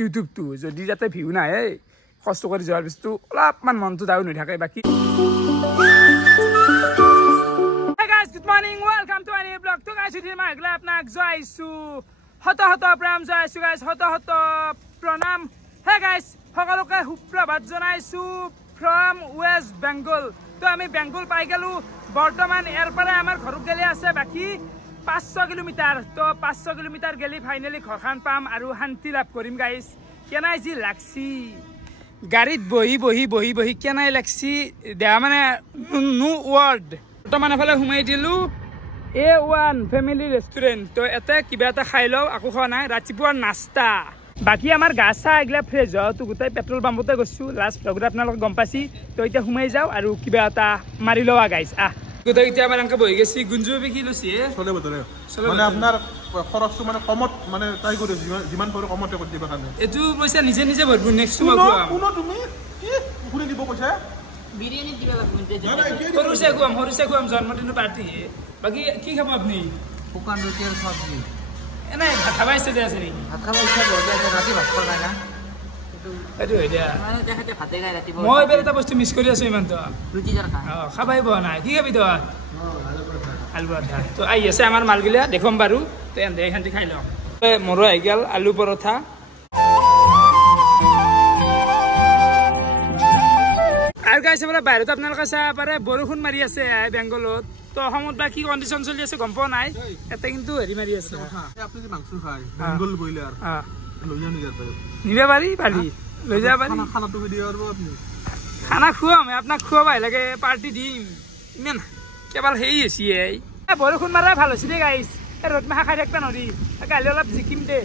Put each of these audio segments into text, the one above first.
ইউটিউবটো যদি যাতে ভিউ নাহে কষ্ট কৰি যোৱাৰ পিছতো অলপমান মনটো ডাউন হৈ থাকে বাকী Hey guys, good morning. Welcome to a new vlog. To guys, today my glad apnak joisu. Hoto pranam joisu guys. Hoto pranam. Hey guys, সকলোকে সুপ্ৰভাত জনাইছো from West Bengal. তো আমি বেংগল পাই গেলো বৰ্তমান এৰ পৰা আমাৰ ঘৰ গেলি আছে বাকি 500 কিলোমিটাৰ তো 500 কিলোমিটাৰ গেলি ফাইনালি ঘৰখান পাম আৰু শান্তি লাভ কৰিম গাইস কেনাই জি লাগছি গাড়ীত বহি কেনাই লাগছি দেয়া মানে নো ওয়ার্ড বৰ্তমান এফালে ঘুমাই দিলো A1 ফ্যামিলি ৰেষ্টুৰেণ্ট তো এতে কিবা এটা খাই লও আকো খোৱা নাই ৰাতিপুৱাৰ নাস্তা বাকি আমাৰ গাছা এগলা ফ্ৰেজ তো গোটাই পেট্ৰল পাম্পতে গৈছো লাষ্ট ব্লগত আপোনালোক গম পাছি তো এতিয়া ঘুমাই যাও আৰু কিবা এটা মাৰি লওয়া গাইস গোটাই এতিয়া আমাৰ আংকে বহি গেছি গুঞ্জু কি লছি চলে বতৰে মানে আপোনাৰ খৰচটো মানে কমত মানে ট্ৰাই কৰি যিমান পাৰো কমতে কৰি দিবা কাৰণে এটো পইচা নিজে ভৰব নেক্সট মাহ কোন তুমি কি ঘুৰি দিব পইচা বিৰিয়ানি দিবা লাগবে হৰুছে খুৱাম জন্মদিনৰ পাৰ্টি বাকি কি খাব আপুনি শুকান ৰুটি আৰু সবজি এনে ভাত খাবাইছে যে আছে নি ভাত খাবাইছে বডি আছে ৰাতি ভাত খোৱা নাই না এটো এতিয়া মানে দেখাতে ভাতে খাই ৰাতি মই বেলে এটা বস্তু মিছ কৰি আছো ইমান তো ৰুটি জাৰ খা খাবাই ব নাই কি খাবি তো আলু পৰঠা তো আই আছে আমাৰ মালগিলা দেখম বাৰো তো এন্ডে খান্তি খাই লও মৰো আই গেল আলু পৰঠা আর গাইছে বলে বাইরেতে আপনার কাছে পারে বরষুণ মারি আছে বেঙ্গলত তো অসমত বা কি কন্ডিশন চলি আছে গম পোৱা নাই এটা কিন্তু হেৰি মাৰি আছে আপনি যে মাংস খায় বেঙ্গল বইলাৰ লইয়া নিবে পাৰি লৈ যা পাৰি খানাটো ভিডিও কৰব আপনি খানা খুৱাম আপোনাক খুৱাবাই লাগে পাৰ্টি দিম ইমান কেৱল হেই আছে এই বৰষুণ মাৰা ভাল হৈছে দে গাইস ৰদ মাখা খাই থাকবা নৰি কালি অলপ জিকিম দে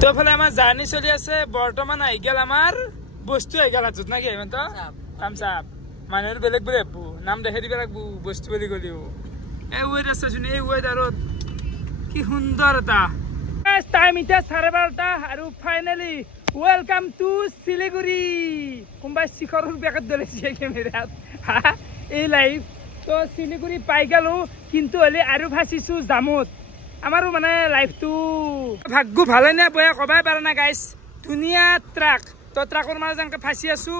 তো ফলে আমার জার্নি চলি আছে বর্তমান আই গেল আমার বস্তু আই গেল হাতত নাকি ইমান তো কামচাপ মানুষের বেলেগ বেলেগ নাম দেখে দিবে লাগবো বস্তু বলি গলিও এই ওয়েট আছে শুনি এই ওয়েদারত কি সুন্দর এটা টাইম এটা 12:30 আৰু ফাইনালি ওয়েলকাম টু শিলিগুড়ি কোনবাই শিখৰৰ বেকত দলেছি ক্যামেৰাত এই লাইভ তো শিলিগুড়ি পাই গেল কিন্তু হলে আৰু ফাঁচিছো জামত আমাৰো মানে লাইফটো ভাগ্য ভালে না বয়া কবাই পাৰা না গাইস ধুনিয়া ট্ৰাক তো ট্ৰাকৰ মাঝে জানকে ফাঁসি আছো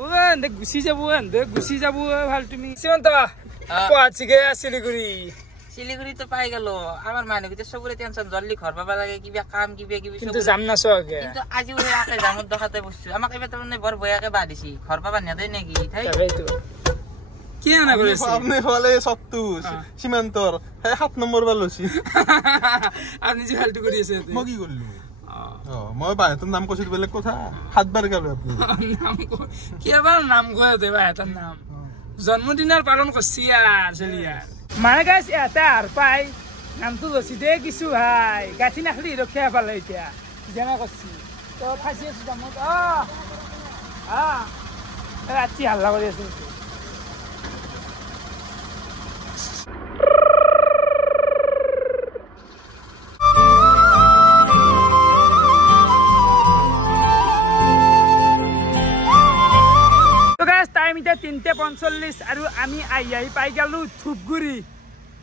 ও এন্ড গুছি যাব ভাল তুমি সিমন্ত কোয়াছি গে শিলিগুড়ি তো পাই গেল আমার মানে কি সবরে টেনশন জলদি ঘর পাবা লাগে কিবা কাম কিবা কিন্তু জাম না সকে কিন্তু আজি ওই আকে জামত দেখাতে বসছি আমাকে এবে তো মানে বড় বয়াকে বাদিছি ঘর পাবা নেদে নাকি তাইতো কি না করেছি আপনি হলে সত্তুস সীমান্তর 7 নম্বর বালছি আপনি যে ফালতু করিয়েছে মই কি করলু মই বাইতৰ নাম কৈছিল বেলেগ কথা 7 বাৰ গেল আপনি নাম কেবাৰ নাম কয় দে বাইতৰ নাম জন্মদিনৰ পালন কৰছি আৰ চলিয়া মানে গাইস এটা আৰ পাই নামটো লছি দে কিছু ভাই গাছি নাখলি ৰখিয়া পালে এতিয়া জানা কৰছি তো ফাঁসি আছো জামত ৰাতি হাল্লা কৰি আছে এটা 3:45 আৰু আমি আই পাই গেলো ধূপগুৰি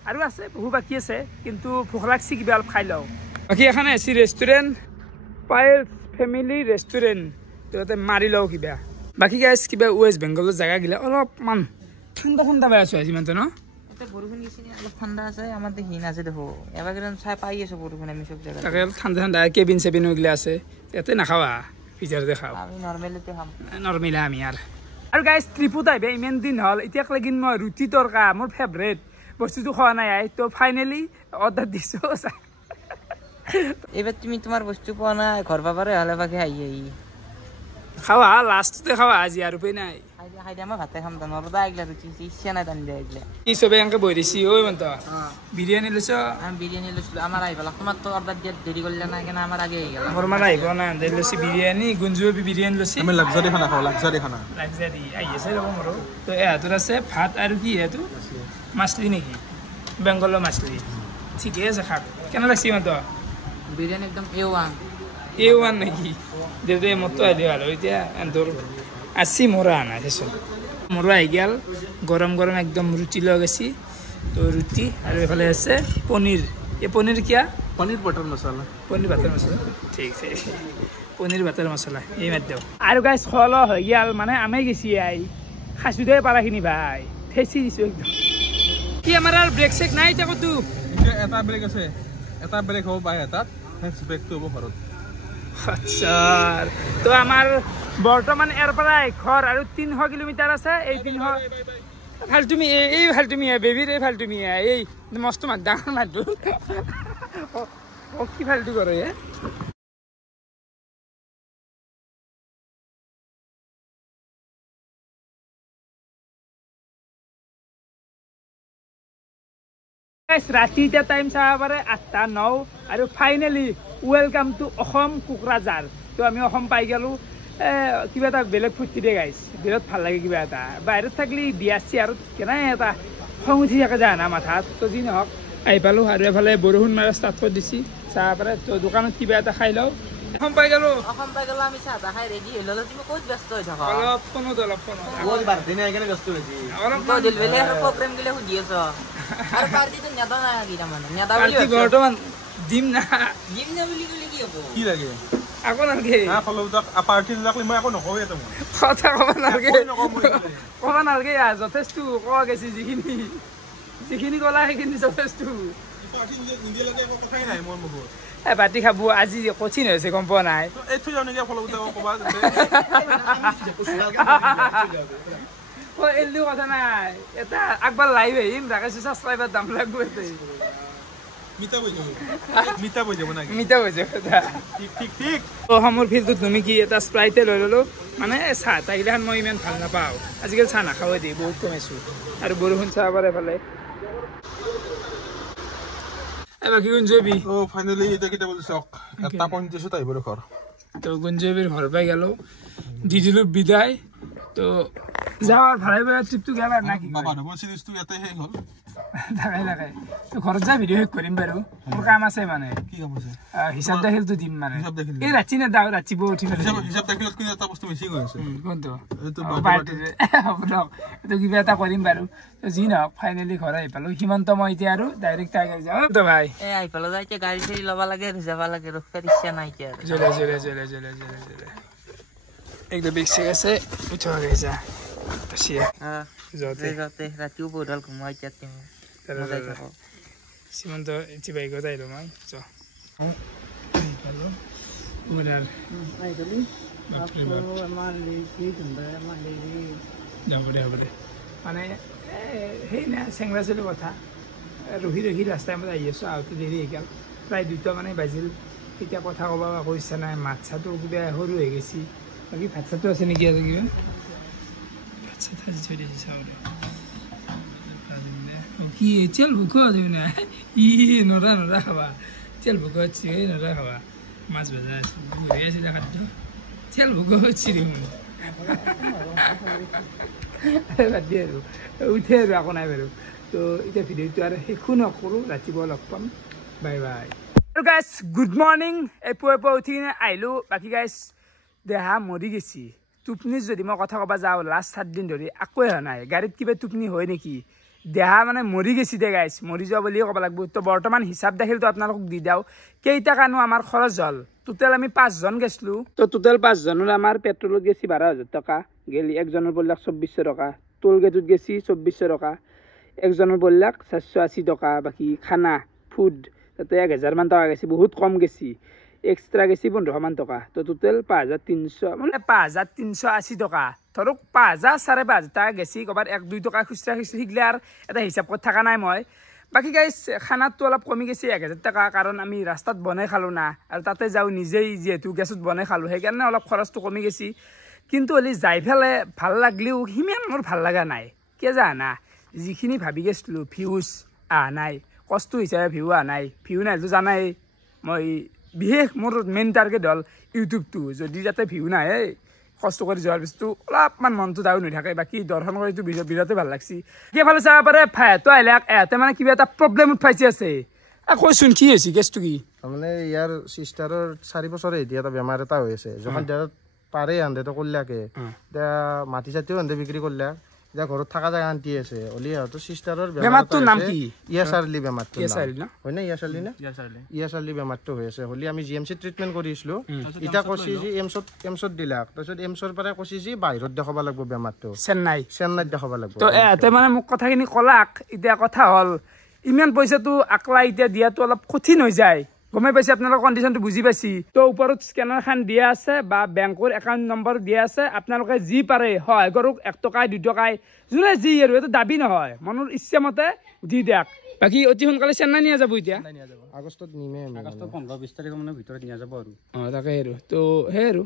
আৰু আছে বহু বাকি আছে কিন্তু ভোক লাগছি কিবা অলপ খাই লও বাকি এখানে আছে ৰেষ্টুৰেণ্ট পাইলস ফ্যামিলি ৰেষ্টুৰেণ্ট তো এতে মাৰি লও কিবা বাকি গাইস কিবা ওয়েস্ট বেঙ্গলৰ জায়গা গিলা অলপমান ঠাণ্ডা বাই আছে যিমান তো ন এটা বৰষুণ গিছি অলপ ঠাণ্ডা আছে আমাতে হিন আছে দেখো এবাগেন চাই পাই আছে বৰষুণ আমি সব জায়গা তাকে ঠাণ্ডা কেবিন সেবিন গিলা আছে এতে নাখাওয়া ফিচার দেখাও আমি নরমালিতে খাম নরমালি আমি আর আৰু গাইস ট্ৰিপত আইবে ইমান দিন হল এতিয়া লাগিন মই ৰুটি তৰকা মোৰ ফেভাৰিট বস্তুটো খোৱা নাই তো ফাইনালি অৰ্ডাৰ দিছো এবাৰ তুমি তোমাৰ বস্তু পোৱা নাই ঘৰ পাবাৰে হলে বাকি আই খাওয়া লাষ্টতে খাওয়া আজি আৰু পে নাই খাই মই ভাতে খাম নৰদা আগলা ৰুটি ইচ্ছা নাই তান দিয়া আগলা কি সবে আংকে বই দিছি ওই মন্ত বিরিয়ানি লছো আমি বিরিয়ানি লছলো আমার আইবলা তোমার তো অর্ডার দিয়ে দেরি করলে না কেন আমার আগে আই গেল মোর মানে আইব না দেই লছি বিরিয়ানি গুঞ্জুবি বিরিয়ানি লছি আমি লাক্সারি খানা খাও লাক্সারি আইছে রকম মোর তো এহাতর আছে ভাত আৰু কি এটো মাছলি নেকি বেঙ্গলৰ মাছলি ঠিকই আছে খাক কেন লাগছি মন্ত বিরিয়ানি একদম A1 নাকি দেদে মতো আইলে ভালো এতিয়া এন্দর আসি মোরা আনা হেসো মোরা আই গেল গরম গরম একদম রুটি লগাইছি তো ৰুটি আৰু এফালে আছে পনীৰ এই পনীৰ কিয়া पनीर बटर मसाला पनीर बटर मसाला ठीक है पनीर बटर मसाला ये मत दो और गाइस खलो हो गयाल माने आमे गेसी आई खासुदे पाराखिनि भाई ठेसी दिसु एकदम কি আমাৰ আর ব্রেক চেক নাই তাকো তু এটা ব্রেক আছে এটা ব্রেক হ'ব পায় এটা নেক্সট ব্রেকটো হ'ব ঘৰত আচ্ছা তো আমাৰ বৰ্তমান এৰ পৰা ঘৰ আৰু 300 কিলোমিটাৰ আছে এই 300 ভাল তুমি এই ভাল তুমি বেবিৰ এই ভাল তুমি এই মস্ত মাত ডাঙৰ মাতটো ও কি ফালতু কৰে গাইস ৰাতি তে টাইম চাবা পাৰে 8টা 9 আৰু ফাইনালি ওয়েলকাম টু অসম কুকৰাঝাৰ তো আমি অসম পাই গেলো কিবা এটা বেলেগ ফুৰ্তি দে গাইস বিৰাট ভাল লাগে কিবা এটা বাহিৰত থাকলি বিয়াছি আৰু কেনে এটা খং উঠি থাকে জানা মাথাত তো যি নহক আই পালো আৰু এফালে বৰষুণ মাৰা ষ্টাৰ্ট কৰি দিছি চাহ পাৰে তো দোকানত কিবা এটা খাই লও অসম পাই গেলো আমি চাহ খাই ৰেডি হলো তুমি ক'ত ব্যস্ত হৈ থাকা অলপ ফোনত বহুত বাৰ দিনে এখানে ব্যস্ত হৈছি অলপ দিল বেলে প্ৰগ্ৰাম গিলে সুধি আছ আৰু পাৰ্টিটো নেদা নাই কি মানে নেদা বুলি বৰ্তমান দিম না বুলি কলে কি হ'ব কি লাগে আকৌ নালগে না ফলো তাক পাৰ্টি লাগলি মই আকৌ নকওয়ে তোমাক কথা ক'ব নালগে ক'ব নালগে যথেষ্ট কোৱা গৈছে যিখিনি ক'লা সেইখিনি যথেষ্ট পাৰ্টি নিদিয়া লাগে একো কথাই নাই মোৰ মুখত বাতি খাব আজি কঠিন হৈছে গম পোৱা নাই এই থৈ যাও নেকি ফলো তাক ক'বা এলি কথা নাই এটা একবাৰ লাইভ আহিম ৰাকেশ ছাবস্ক্ৰাইবাৰ দাম লাগব এতে মিতা বৈ যাব নাকি মিতা হৈ যাব ঠিক অসমৰ ফিল্ডত তুমি কি এটা স্প্ৰাইটে লৈ ল'লো মানে চাহ তাহিলাখন মই ইমান ভাল নাপাওঁ আজিকালি চাহ নাখাওঁৱে দেই বহুত কমাইছোঁ আৰু বৰষুণ চাহ পাৰে এফালে বাকী গুঞ্জবি ফাইনেলি এটা কেইটা বলছে এটা 50 আহিব ঘৰ তো গুঞ্জবিৰ ঘৰ পাই গেলো দি দিলো বিদায় তো যাওয়ার ভাড়াই বেড়া ট্রিপটো গেল আর নাকি বাবা নব সিরিজটো ইয়াতে হে হল লাগাই লাগাই তো ঘৰত যা ভিডিও শেষ কৰিম বাৰু মোৰ কাম আছে মানে কি কাম আছে হিসাব দাখিলটো দিম মানে হিসাব দাখিল এই ৰাতি না দাও ৰাতি বউ উঠি হিসাব দাখিলত কি এটা বস্তু মিছিং হৈ আছে কোনটো এইটো পাৰ্টিৰে তো কিবা এটা কৰিম বাৰু তো যি নহওক ফাইনেলি ঘৰ আহি পালো হিমন্ত মই এতিয়া আৰু ডাইৰেক্ট টাইগাৰ যাওঁ তো ভাই এই আহি পালো যাই এতিয়া গাড়ী চাড়ী ল'ব লাগে আৰু যাব লাগে ৰখা ইচ্ছা নাই এতিয়া জলে একদম বেগ চেক আছে উঠা গৈছা ৰাতিও বহুদাল ঘুমাই এতিয়া তুমি সীমন্ত এটি বাইকত আহিলো মই হ'ব দে মানে সেই না চেংৰা চলিৰ কথা ৰহি ৰাস্তাৰ মতে আহি আছোঁ আহোঁতে দেৰি হৈ গ'ল প্ৰায় 2টা মানে বাজিল এতিয়া কথা ক'ব একো ইচ্ছা নাই মাত চাহটো কিবা সৰু হৈ গৈছে বাকী ভাত চাহটো আছে নেকি আৰু কিবা ভাত চাহ আজি থৈ দিছে চাওঁ কি তেল ভোক না নৰা খাবা তেল ভোক হচ্ছে নৰা খাবা মাছ ভাজা আছে ঘূৰি আছিলে খাদ্য তেল ভোক হচ্ছে দেখোন বাদ দিয়ে আৰু উঠে আৰু একো নাই বাৰু তো এতিয়া ভিডিঅ'টো আৰু শেষো নকৰোঁ ৰাতিপুৱা লগ পাম বাই বাই আৰু গাইছ গুড মৰ্ণিং পুৱা উঠি কিনে আহিলোঁ বাকী গাইছ দেহা মৰি গেছি টোপনি যদি মই কথা ক'ব যাওঁ লাষ্ট 7 দিন ধৰি একোৱে হোৱা নাই গাড়ীত কিবা টোপনি হয় নেকি দেহা মানে মৰি গেছি দে গাইছ মৰি যোৱা বুলিয়ে ক'ব লাগিব তো বৰ্তমান হিচাপ দাখিলটো আপোনালোকক দি দিওঁ কেইটা কানো আমাৰ খৰচ হ'ল টোটেল আমি 5 জন গৈছিলোঁ তো টোটেল 5 জনৰ আমাৰ পেট্ৰলত গেছি 12,000 টকা গেলি একজনৰ পৰলাক 2400 টকা টোল গেটত গেছি 2400 টকা একজনৰ পৰলাক 480 টকা বাকী খানা ফুড তাতে 1000 মান টকা গেছি বহুত কম গেছি এক্সট্ৰা গেছি 15 মান টকা তো টোটেল 5300 মানে 5380 টকা ধৰক 5000 5,500 টাকা গেছি ক'ৰবাত 1-2 টকা খুচৰা শিকলে আৰু এটা হিচাপ কৰি থকা নাই মই বাকী গাইছ খানাটো অলপ কমি গেছি 1000 টকা কাৰণ আমি ৰাস্তাত বনাই খালোঁ না আৰু তাতে যাওঁ নিজেই যিহেতু গেছত বনাই খালোঁ সেইকাৰণে অলপ খৰচটো কমি গেছি কিন্তু হ'লে যাই ফেলে ভাল লাগলিও সিমান মোৰ ভাল লগা নাই কিয় জানা যিখিনি ভাবি গৈছিলোঁ ভিউজ অহা নাই কষ্ট হিচাপে ভিউ অহা নাই ভিউ নাহিলেতো জানাই মই বিশেষ মোৰ মেইন টাৰ্গেট হ'ল ইউটিউবটো যদি যাতে ভিউ নাহে কষ্ট কৰি যোৱাৰ পিছতো অলপমান মনটো ডাউন হৈ থাকে বাকী দৰ্শন কৰিতো বিৰাটেই ভাল লাগছি সেইফালে চাব পাৰে ভাইহঁতো আহিলে এহঁতে মানে কিবা এটা প্ৰব্লেম উঠাইছে আছে কৈছোন কি হৈছে কেছটো কি তাৰমানে ইয়াৰ চিষ্টাৰৰ 4 বছৰে এতিয়া এটা বেমাৰ এটা হৈ আছে যখন পাৰে আন্ধেতো কৰিলাকে এতিয়া মাটি চাতিও আন্ধে বিক্ৰী কৰিলা যা ঘৰত থকা জাগা আন্টি আছে অলি সিহঁতৰ চিষ্টাৰৰ বেমাৰটোৰ নাম কি? ইয়াছাৰলি বেমাৰটো ইয়াছাৰলি ন? হয় না ইয়াছাৰলি না ইয়াছাৰলি বেমাৰটো হৈ আছে হলি আমি জিএমচি ট্ৰিটমেন্ট কৰিছিলো ইটা কৈছি যে এমছত দিলাক তাৰপিছত এমছৰ পৰা কৈছি যে বাহিৰত দেখাব লাগিব বেমাৰটো চেন্নাইত দেখাব লাগিব তো এতে মানে মোক কথাখিনি কলাক এতিয়া কথা হল ইমান পইচাটো আকলা এতিয়া দিয়াটো অলপ কঠিন হৈ যায় গমে পাইছে আপোনালোকৰ কন্ডিশনটো বুজি পাইছি তো ওপৰত স্ক্যানাৰ খান দিয়া আছে বা বেংকৰ একাউন্ট নম্বৰ দিয়া আছে আপোনালোকে যি পাৰে হয় গৰুক 1 টকা 2 টকা জুনে যি আৰু এটা দাবী নহয় মনৰ ইচ্ছা মতে দি দিয়ক বাকি অতি সোনকালে চেন্নাই নিয়া যাব এতিয়া আগষ্টত নিমে আগষ্টৰ 15-20 তাৰিখ মানৰ ভিতৰত নিয়া যাব আৰু তাকে আৰু তো হে আৰু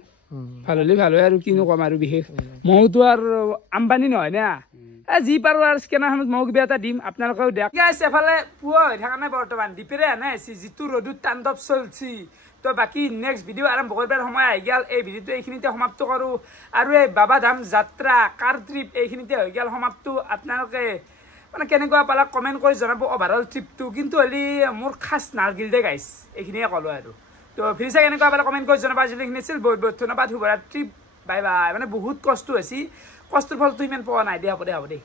ভাল হয় আৰু কিনো কম আৰু বিশেষ মইতো আৰু আম্বানী নহয় না যি পাৰো আৰু স্কেনাৰখনত মই কিবা এটা দিম আপোনালোকেও দিয়ক এফালে পুৱা হৈ থকা নাই বৰ্তমান দিপেৰে আনে যিটো ৰ'দত তাণ্ডৱ চলছি তো বাকি নেক্সট ভিডিঅ' আৰম্ভ কৰিবৰ সময় আহি গ'ল এই ভিডিঅ'টো এইখিনিতে সমাপ্ত কৰোঁ আৰু এই বাবাধাম যাত্ৰা কাৰ ট্ৰিপ এইখিনিতে হৈ গ'ল সমাপ্ত আপোনালোকে মানে কেনেকুৱা পালাক কমেণ্ট কৰি জনাব অভাৰঅল ট্ৰিপটো কিন্তু হলি মোৰ খাচ নালগিল দে গাইছ এইখিনিয়ে ক'লোঁ আৰু তো ফিৰিছা কেনেকুৱা পালা কমেণ্ট কৰি জনাব আজিলৈ এইখিনি আছিল বহুত বহুত ধন্যবাদ শুভৰাত্ৰি বাই বাই মানে বহুত কষ্ট হৈছে কষ্টৰ ফলটো ইমান পোৱা নাই দিয়া হ'ব দে